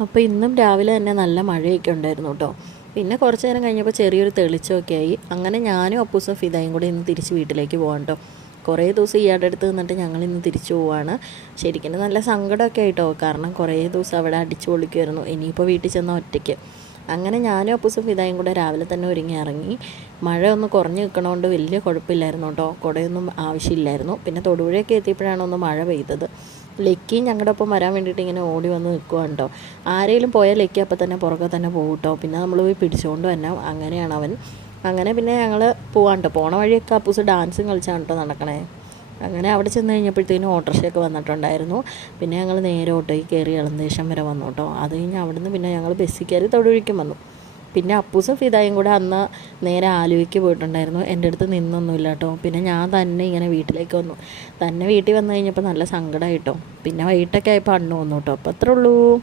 അപ്പോൾ ഇന്നും രാവിലെ തന്നെ നല്ല മഴയൊക്കെ ഉണ്ടായിരുന്നു കേട്ടോ. പിന്നെ കുറച്ച് നേരം കഴിഞ്ഞപ്പോൾ ചെറിയൊരു തെളിച്ചമൊക്കെ ആയി. അങ്ങനെ ഞാനും അപ്പൂസും ഫിദയും കൂടെ ഇന്ന് തിരിച്ച് വീട്ടിലേക്ക് പോകാം കേട്ടോ. കുറേ ദിവസം ഇയാളുടെ അടുത്ത് നിന്നിട്ട് ഞങ്ങളിന്ന് തിരിച്ചു പോവാണ്. ശരിക്കും നല്ല സങ്കടമൊക്കെ ആയിട്ടോ, കാരണം കുറേ ദിവസം അവിടെ അടിച്ചു പൊളിക്കുമായിരുന്നു. ഇനിയിപ്പോൾ വീട്ടിൽ ചെന്നാൽ ഒറ്റയ്ക്ക്. അങ്ങനെ ഞാനും അപ്പൂസും ഫിദയും കൂടെ രാവിലെ തന്നെ ഒരുങ്ങി ഇറങ്ങി. മഴ ഒന്ന് കുറഞ്ഞ് നിൽക്കണോണ്ട് വലിയ കുഴപ്പമില്ലായിരുന്നു കേട്ടോ, കുടയൊന്നും ആവശ്യമില്ലായിരുന്നു. പിന്നെ തൊടുപുഴയൊക്കെ എത്തിയപ്പോഴാണ് ഒന്ന് മഴ പെയ്തത്. ലക്കി ഞങ്ങളുടെ ഒപ്പം വരാൻ വേണ്ടിയിട്ട് ഇങ്ങനെ ഓടി വന്ന് നിൽക്കുകയാണ് കേട്ടോ. ആരെങ്കിലും പോയാൽ ലക്കി അപ്പം തന്നെ പുറകെ തന്നെ പോകും കേട്ടോ. പിന്നെ നമ്മൾ പോയി പിടിച്ചുകൊണ്ട് തന്നെ, അങ്ങനെയാണ് അവൻ. അങ്ങനെ പിന്നെ ഞങ്ങൾ പോകാൻ കേട്ടോ. പോണ വഴിയൊക്കെ അപ്പൂസ് ഡാൻസും കളിച്ചാണ് കേട്ടോ നടക്കണേ. അങ്ങനെ അവിടെ ചെന്ന് കഴിഞ്ഞപ്പോഴത്തേനും ഓട്ടോറിക്ഷയൊക്കെ വന്നിട്ടുണ്ടായിരുന്നു. പിന്നെ ഞങ്ങൾ നേരെ ഓട്ടോയിൽ കയറി ഇളന്തേശം വരെ വന്നു കേട്ടോ. അത് കഴിഞ്ഞ് അവിടുന്ന് പിന്നെ ഞങ്ങൾ ബസ്സിൽ കയറി തൊടുപുഴയ്ക്കും വന്നു. പിന്നെ അപ്പൂസും ഫിദയും കൂടെ അന്ന് നേരെ ആലുവയ്ക്ക് പോയിട്ടുണ്ടായിരുന്നു. എൻ്റെ അടുത്ത് നിന്നൊന്നുമില്ല കേട്ടോ. പിന്നെ ഞാൻ തന്നെ ഇങ്ങനെ വീട്ടിലേക്ക് വന്നു. തന്നെ വീട്ടിൽ വന്നു കഴിഞ്ഞപ്പോൾ നല്ല സങ്കടമായിട്ടോ. പിന്നെ വൈകിട്ടൊക്കെ ആയപ്പോൾ അണ്ണു വന്നു കേട്ടോ. അപ്പോൾ അത്രേ ഉള്ളൂ.